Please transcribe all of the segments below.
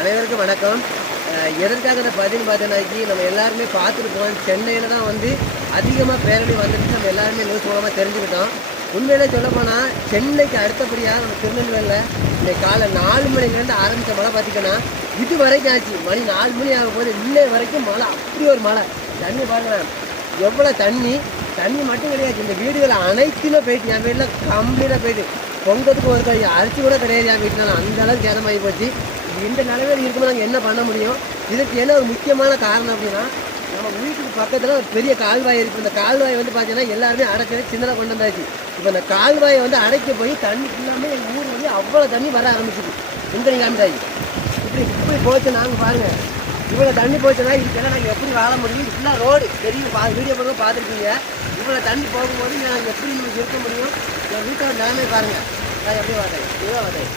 அனைவருக்கும் வணக்கம். எதற்காக இந்த பதிவு பார்த்தோன்னாக்கி நம்ம எல்லாருமே பார்த்துருப்போம் சென்னையில் தான் வந்து அதிகமாக பேரணி வந்துட்டு நம்ம எல்லாருமே நியூஸ் மூலமாக தெரிஞ்சுக்கிட்டோம். உண்மையிலே சொல்லப்போனால் சென்னைக்கு அடுத்தபடியாக நம்ம திருநெல்வேலியில் இந்த காலை நாலு மணிலேருந்து ஆரம்பித்த மழை பார்த்திங்கன்னா இது வரைக்கும் ஆச்சு. மணி நாலு மணி ஆகும் போது இன்னை வரைக்கும் மழை அப்படி ஒரு மழை. தண்ணி பார்க்கலாம் எவ்வளோ தண்ணி. தண்ணி மட்டும் கிடையாது இந்த வீடுகள் அனைத்துமே போயிட்டு என் வீட்டில் கம்ப்ளீட்டாக போயிட்டு. பொங்கத்துக்கு ஒரு அரிசி கூட கிடையாது என் வீட்டில் அந்த அளவுக்கு சேதமாகி போச்சு. இந்த நிலைமையில் இருக்கும்போது நாங்கள் என்ன பண்ண முடியும்? இதுக்கு என்ன ஒரு முக்கியமான காரணம் அப்படின்னா நம்ம வீட்டுக்கு பக்கத்தில் ஒரு பெரிய கால்வாய் இருக்குது இந்த கால்வாய் வந்து பார்த்தீங்கன்னா எல்லாருமே அடைச்சது சின்னதாக கொண்டு வந்தாச்சு. இப்போ இந்த கால்வாயை வந்து அடைக்க போய் தண்ணி ஃபுல்லாமே எங்கள் ஊர் வந்து அவ்வளோ தண்ணி வர ஆரம்பிச்சிது. இந்த காமிட்டாச்சு இப்படி இப்படி போச்சு நாங்கள் பாருங்கள் இவ்வளோ தண்ணி போச்சுன்னா இதுக்கெல்லாம் நாங்கள் எப்படி வாழ முடியும்? இப்படிலாம் ரோடு தெரியும் பா வீடியோ பக்கம் பார்த்துருக்கீங்க. இவ்வளோ தண்ணி போகும்போது நாங்கள் எப்படி நமக்கு இருக்க முடியும்? என் வீட்டோட நிலைமை பாருங்கள் நான் எப்படி பார்த்தேன் இதுதான் பார்த்தேன்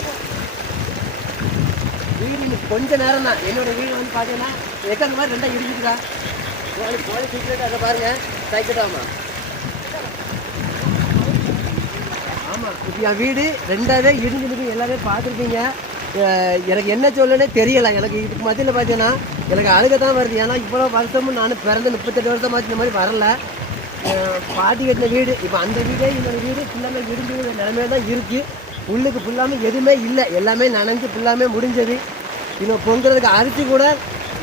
வீடு இன்னும் கொஞ்ச நேரம் தான் என்னோட வீடு வந்து பார்த்தீங்கன்னா எக்கந்த மாதிரி ரெண்டாக இருக்குதுடா உங்களுக்கு போய் சீக்கிரட்டாக அதை பாருங்க. சைக்கிட்டாமா ஆமாம் இப்போ என் வீடு. ரெண்டாவே இடிஞ்சிருக்கு. எல்லாமே பார்த்துருப்பீங்க. எனக்கு என்ன சொல்லனே தெரியலை. எனக்கு இதுக்கு மத்தியில் பார்த்தீங்கன்னா எனக்கு அழுக தான் வருது. ஏன்னா இவ்வளோ வருஷமும் நான் பிறந்த முப்பத்தெட்டு வருஷமாச்சு இந்த மாதிரி வரல. பாட்டி கட்டின வீடு. இப்போ அந்த வீடே இந்த வீடு. ஃபுல்லாமே இடிஞ்சு நிலமையில தான் இருக்குது உள்ளுக்கு ஃபுல்லாமே எதுவுமே இல்லை. எல்லாமே நனைஞ்சு ஃபுல்லாமே முடிஞ்சது. இன்னும் பொங்குறதுக்கு அரிசி கூட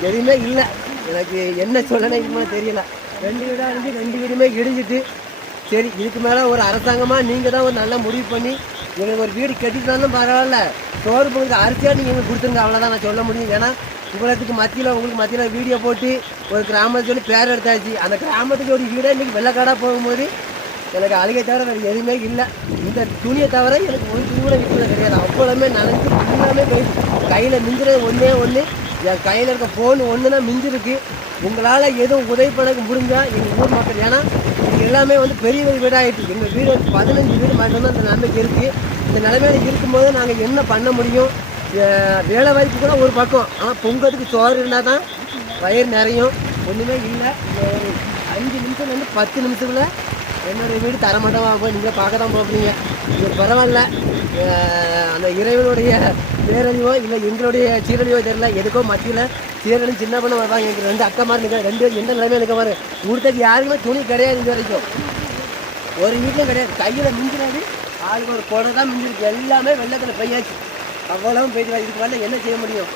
எதுவுமே இல்லை. எனக்கு என்ன சொல்லனே இதுக்கு தெரியல. ரெண்டு வீடாக இருந்து ரெண்டு வீடுமே இடிஞ்சிட்டு சரி இதுக்கு மேலே ஒரு அரசாங்கமாக நீங்கள் தான் ஒரு நல்ல முடிவு பண்ணி எங்களுக்கு ஒரு வீடு கட்டிட்டாலும் பரவாயில்ல. சோறு பொங்கலுக்கு அரிசியாக நீங்கள் எங்களுக்கு கொடுத்துருங்க அவ்வளோதான் நான் சொல்ல முடியும். ஏன்னா இவ்வளோத்துக்கு மத்தியில் உங்களுக்கு மத்தியில் வீடியோ போட்டு ஒரு கிராமத்தை சொல்லி பேர் எடுத்தாச்சு. அந்த கிராமத்துக்கு ஒரு வீடே இன்றைக்கி வெள்ளக்காடாக போகும்போது எனக்கு அழுகை தவிர வேறு எதுவுமே இல்லை. இந்த துணியை தவிர எனக்கு ஒரு துணி கூட விற்கிறது கிடையாது. அவ்வளோமே நனைஞ்சு எல்லாமே போயிடுச்சு கையில் மிஞ்சுறது ஒன்றே ஒன்று என் கையில் இருக்க ஃபோன் ஒன்றுனா மிஞ்சிருக்கு. உங்களால் எதுவும் உதவி பண்ணக்கு முடிஞ்சால் எங்கள் ஊர் மக்கள் ஏன்னா இது எல்லாமே வந்து பெரிய பெரிய வீடாகிட்டு எங்கள் வீடு வந்து பதினஞ்சு வீடு மட்டும்தான் இந்த நிலைமைக்கு இருக்குது இந்த நிலைமையில இருக்கும்போது நாங்கள் என்ன பண்ண முடியும்? வேலை வாய்ப்பு கூட ஒரு பக்கம். ஆனால் பொங்கலுக்கு சோறு இருந்தால் தான் வயிறு நிறையும். ஒன்றுமே இல்லை. அஞ்சு நிமிஷம் அஞ்சு நிமிஷம்லேருந்து பத்து நிமிஷத்தில் என்னுடைய வீடு தரமட்டமாக போய் நீங்கள் பார்க்க தான் போகிறீங்க. இது பரவாயில்ல. அந்த இறைவனுடைய பேரழிவோ இல்லை எங்களுடைய சீரழிவோ தெரியல. எதுக்கோ மத்தியில் சீரழி சின்ன பண்ண வருவாங்க. எங்களுக்கு ரெண்டு அக்கா மாதிரி நிற்க ரெண்டு பேரும் எந்த நிலைமையில இருக்க மாதிரி கொடுத்தது யாருக்குமே துணி கிடையாது இது வரைக்கும். ஒரு வீட்லையும் கிடையாது. கையில் மிஞ்சினாது ஆளுக்கு ஒரு குடை தான் மிஞ்சிருக்கு. எல்லாமே வெள்ளத்தில் பையாச்சு. அவ்வளவும் போயிட்டு வா. இதுக்கு மேலே என்ன செய்ய முடியும்?